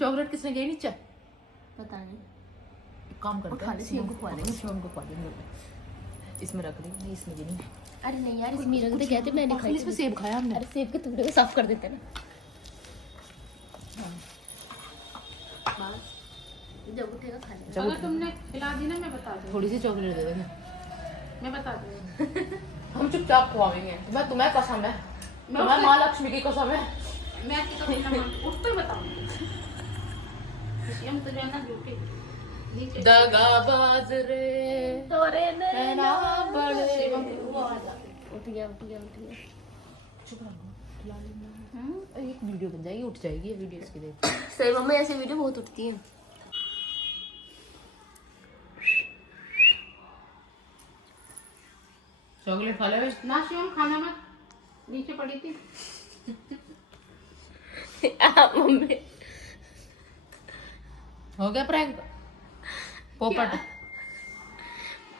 Chocolate किसने गई नीचे? पता नहीं। एक काम करते हैं, सेब को खवा देंगे। शिवम को खवा देंगे। इसमें रख देंगे, इसमें भी नहीं। अरे नहीं यार, इसमें रख दे, कहते मैंने खाई। इसमें सेब खाया हमने। अरे सेब के टुकड़े को साफ कर देते हैं ना। बस जब उठेगा खा लेगा। अगर तुमने खिला दी ना, मैं बता दूँ। थोड़ी सी चॉकलेट दे देंगे, मैं बता दूँ। हम चुपचाप खुआएंगे। तुम्हें कसम है, तुम्हें माँ लक्ष्मी की कसम है। मैं आपकी कभी ना मान उठ पर बताऊँगी। हम तो जाना ड्यूटी नीचे दगाबाज रे तोरे नैना बड़े। वो आ जाते। उठ गया उठ गया उठ गया। चुप रहो, एक वीडियो बन जाएगी, उठ जाएगी ये वीडियो इसकी देख। सही मम्मी, ऐसी वीडियो बहुत उठती है। चॉकलेट खा ले। ना शिवम खाना मत, नीचे पड़ी थी। मम्मी हो गया प्रैंक पोपट।